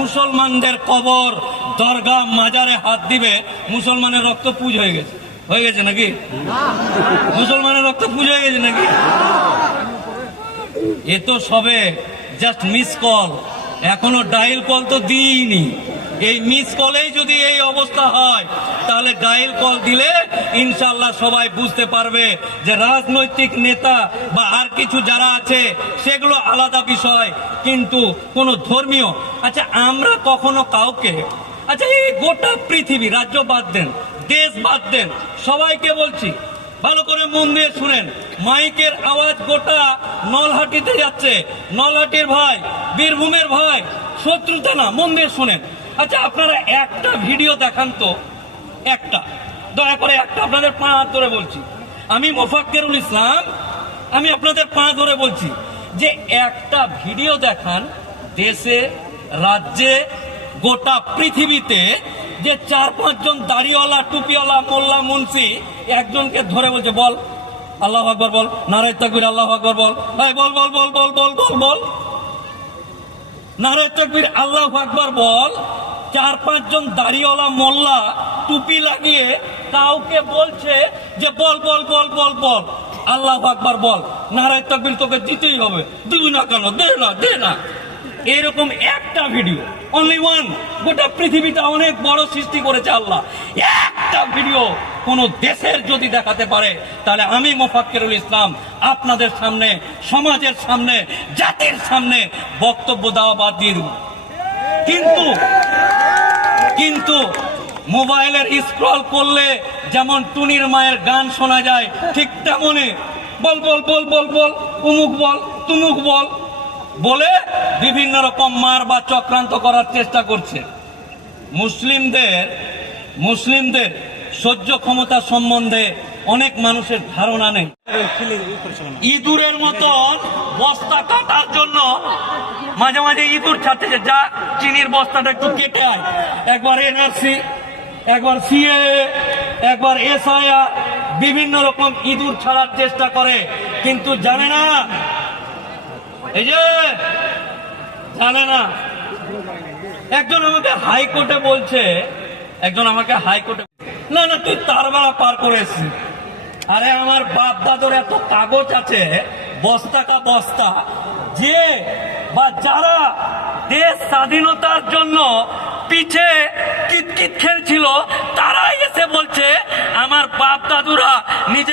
মুসলমানদের কবর, দরগা, মাজারে হাত দিবে, মুসলমানের রক্ত পুজ হয়ে গেছে নাকি? মুসলমানের রক্ত পুজ হয়ে গেছে নাকি? এ তো সবে জাস্ট মিস কল, এখনো ডায়াল কল তো দিইনি। এই মিস কলেই যদি এই অবস্থা হয়, তাহলে ডায়াল কল দিলে ইনশাল্লাহ সবাই বুঝতে পারবে যে রাজনৈতিক নেতা বা আর কিছু যারা আছে সেগুলো আলাদা বিষয়, কিন্তু কোন ধর্মীয়, আচ্ছা আমরা কখনো কাউকে, আচ্ছা এই গোটা পৃথিবী, রাজ্য বাদ দেন, দেশ বাদ দেন, সবাইকে বলছি ভালো করে মন দিয়ে শুনেন, মাইকের আওয়াজ গোটা নলহাটিতে যাচ্ছে, নলহাটির ভাই, বীরভূমের ভাই, শত্রুতা না, মন দিয়ে শুনেন। আচ্ছা আপনারা একটা ভিডিও দেখান তো, একটা, দয়া করে একটা, আপনাদের পা হাত ধরে বলছি, আমি মোফাক্কেরুল ইসলাম, আমি আপনাদের পা ধরে বলছি যে একটা ভিডিও দেখান দেশে, রাজ্যে, গোটা পৃথিবীতে, যে 4-5 জন দাড়িওয়ালা, টুপিওয়ালা, মোল্লা, মুন্সি একজনকে ধরে বলছে বল আল্লাহু আকবার, বল নারায়ে তাকবীর, আল্লাহু আকবার, বল ভাই, বল বল বল বল বল বল বল নারায়ে তাকবীর, আল্লাহু আকবার বল। 4-5 জন দাড়িওয়ালা, মোল্লা, টুপি লাগিয়ে কাউকে বলছে যে বল বল বল বল বল আল্লাহু আকবার, বল নারায়ে তাকবীর, তোকে দিতেই হবে, দিবি না কেন, দে না দে না। এরকম একটা ভিডিও, অনলি ওয়ান, গোটা পৃথিবীটা অনেক বড় সৃষ্টি করেছে আল্লাহ, একটা ভিডিও কোন দেশের যদি দেখাতে পারে, তাহলে আমি মোফাক্কেরুল ইসলাম আপনাদের সামনে, সমাজের সামনে, জাতির সামনে বক্তব্য দেওয়া বাদ দিয়ে দেব। কিন্তু মোবাইলের স্ক্রল করলে যেমন টুনির মায়ের গান শোনা যায়, ঠিক তেমনি বল বল বল বল বল, উমুক বল, তুমুক বল বলে বিভিন্ন রকম মার বা চক্রান্ত করার চেষ্টা করছে। মুসলিমদের সহ্য ক্ষমতা সম্বন্ধে অনেক মানুষের ধারণা নেই। ইঁদুরের মতন বস্তা কাটার জন্য মাঝে মাঝে ইঁদুর ছাড়তেছে, যা চিনির বস্তাটা একটু কেটে আয়, একবার এনআরসি, একবার সিএএ, একবার এসআইআর, বিভিন্ন রকম ইঁদুর ছাড়ার চেষ্টা করে, কিন্তু জানে না, এই যে জানে না। একজন আমাকে হাইকোর্টে বলছে, না না তুই তার বেলা পার করেছিস। আরে আমার বাপ দাদুর এত কাগজ আছে, বস্তা কা বস্তা, যে বা যারা দেশ স্বাধীনতার জন্য পিছে কিতকিত খেলছিল, তারাই এসে বলছে আমার বাপ দাদুরা নিজের